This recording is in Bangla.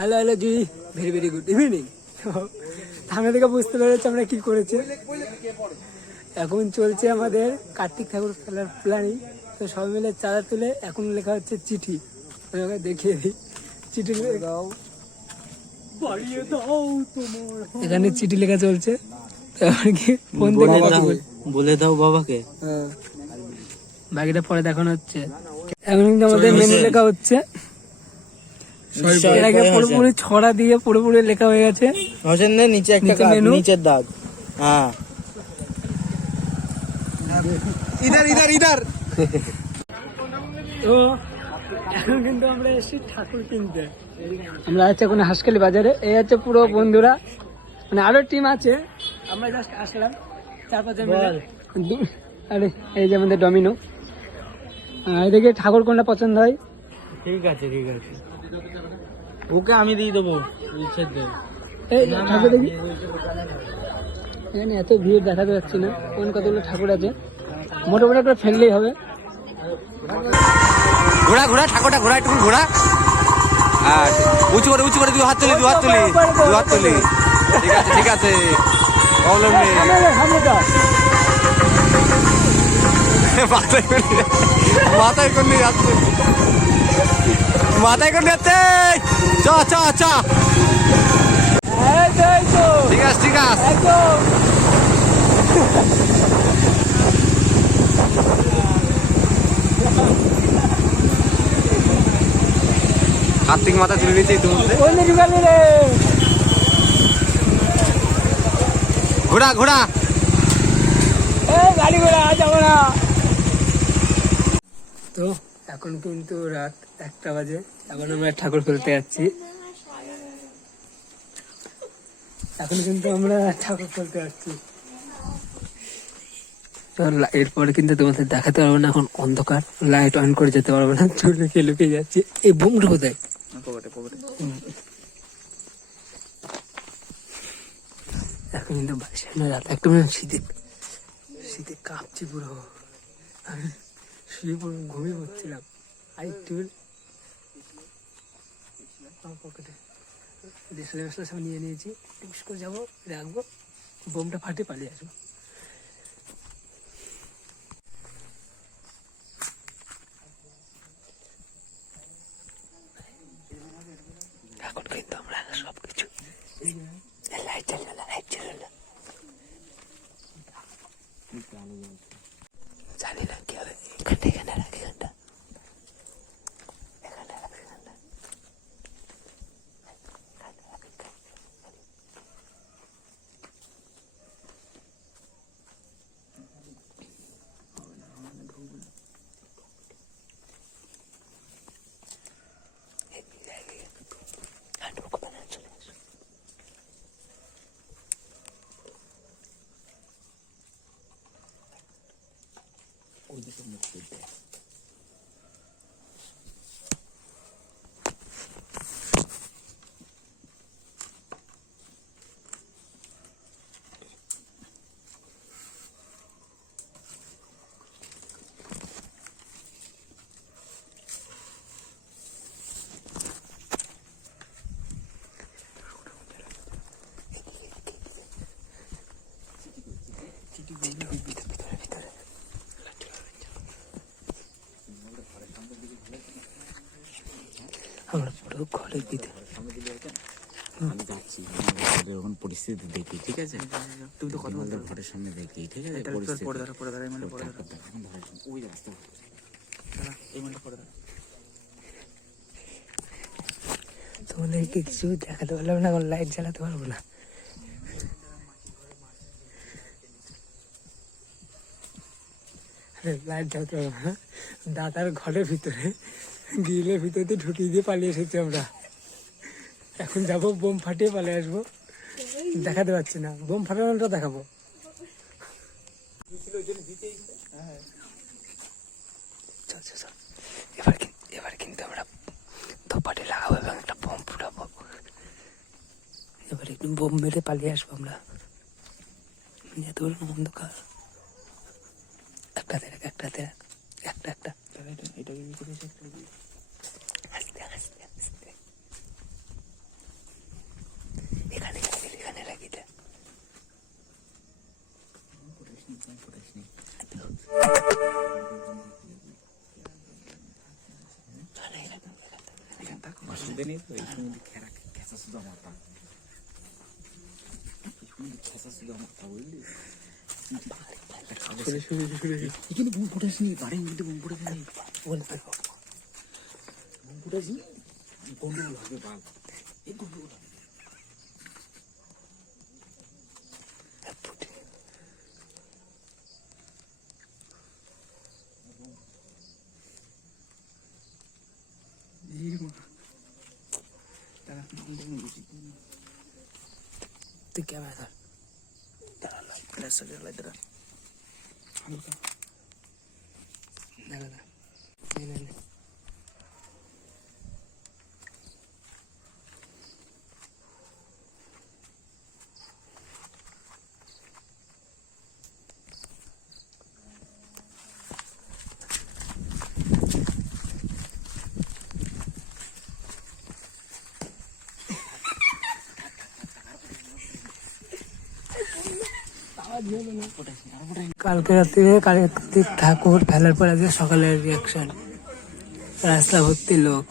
হ্যালো হ্যালো জি ভেরি ভেরি গুড ইভিনিং থামে থেকে বুঝতে পেরেছি আমরা কি করেছি। এখন চলছে আমাদের কার্তিক ঠাকুর খেলার প্ল্যানিং। তো সবাই মিলে চাঁদা তুলে এখন লেখা হচ্ছে চিঠি। দেখিয়ে দিই। চিঠি দাও। এখানে চিঠি লেখা চলছে। ফোন থেকে দাও। বলে দাও বাবাকে। হ্যাঁ। বাকিটা পরে দেখানো হচ্ছে। এখন কিন্তু আমাদের মেনু লেখা হচ্ছে। পুরোপুরি ছড়া দিয়ে পুরোপুরি লেখা হয়ে গেছে। হোসেন নিচে একটা? নিচের দাগ। হ্যাঁ। ইধার ইধার ইধার। তো এখন কিন্তু আমরা এসেছি ঠাকুর কিনতে। আমরা আছি এখন হাসখালি বাজারে। এই আছে পুরো বন্ধুরা। মানে আরও টিম আছে। আমরা জাস্ট আসলাম। চার দু- আরে এই যে আমাদের ডমিনো এদিকে ঠাকুর কোনটা পছন্দ হয়? ঠিক আছে ঠিক আছে। ওকে আমি দিয়ে দেবো ঠাকুর দেখি। এখানে এত ভিড় দেখাতে যাচ্ছে না। কোন কতগুলো ঠাকুর আছে? মোটামুটি একটা ফেললেই হবে। ঘোড়া ঘোড়া ঠাকুরটা ঘোড়া একটু ঘোড়া। আর উঁচু করে উঁচু করে দু হাত তুলি দু হাত তুলি দু হাত তুলি। ঠিক আছে ঠিক আছে। প্রবলেম নেই। মাথায় করে মাথায় যাচ্ছে। মাথায় করে যাচ্ছে। চ চ চ। ঠিক আছে ঠিক আছে। কার্তিক মাথা তুলে নিয়েছি ইতিমধ্যে। ঘোড়া ঘোড়া। গাড়ি ঘোড়া যাব না। তো, এখন কিন্তু রাত একটা বাজে। এখন আমরা ঠাকুর ফেলতে যাচ্ছি। এখন কিন্তু আমরা ঠাকুর ফেলতে যাচ্ছি। এরপরে কিন্তু তোমাদের দেখাতে পারব না এখন অন্ধকার। লাইট অন করে যেতে পারব না চোখ লুকিয়ে লুকিয়ে যাচ্ছি। এই বোমটা কোথায়? এখন কিন্তু না রাত। একটা শীতে শীতে কাঁপছি পুরো। আমি শুয়ে পুরো ঘুমিয়ে পড়ছিলাম। আর একটু আমার পকেটে ডিসেলে মেসলে সব নিয়ে নিয়েছি টুস করে যাব রাখব বোমটা ফাটে পালিয়ে আসব এখন কিন্তু আমরা সব কিছু লাইট জ্বালিয়ে লাইট জ্বালিয়ে জানি না কি হবে এখানটা এখানে রাখ এখানটা এখানটা রাখ এখানটা আর ঢুকবে না চলে আসো ভিতরে ভিতরে ভিতরে আমরা পুরো ঘরের ভিতরে আমি যাচ্ছি আমাদের ওখানে পরিস্থিতি দেখি ঠিক আছে? তুমি তো কথা বলতে ঘরের সামনে দেখি ঠিক আছে? পরিস্থিতি। পড়ে ধরো পড়ে ধরো এই পড়ে ধরো এখন ধরো ওই রাস্তা। তোমাদেরকে কিছু দেখাতে পারলাম না এখন লাইট জ্বালাতে পারব না। লাইট জ্বালাতে পারব না। দাদার ঘরের ভিতরে গ্রিলের ভিতরে ঢুকিয়ে দিয়ে পালিয়ে এসেছি আমরা। এখন যাব, বোম ফাটিয়ে পালিয়ে আসব। দেখাতে পারছি না। বোম ফাটানোটা দেখাবো। চল চল চল। এবার এবার কিন্তু আমরা ধোপাটি লাগাবো এবং একটা বোম ফুটাবো। এবার একটু বোম মেরে পালিয়ে আসব আমরা। এত বড় অন্ধকার। একটাতে একটা ওটাকে নিচে বসে আস্তে আস্তে আস্তে এখানে এখানে রাখি দে খেসা সুদা মাতা খেসা সুদা মাতা বুঝলি 이게 뭐 보라시니 말해 이게 뭐 নি বোম ফুটাস নি গন্ডগোল হবে বাল এই গন্ডগোল হবে। তুই ক্যামেরা ধর দেখা না নে, নে, নে। কালকে রাত্রে কার্তিক ঠাকুর ফেলার পর আজকে সকালের রিয়াকশন রাস্তা ভর্তি লোক।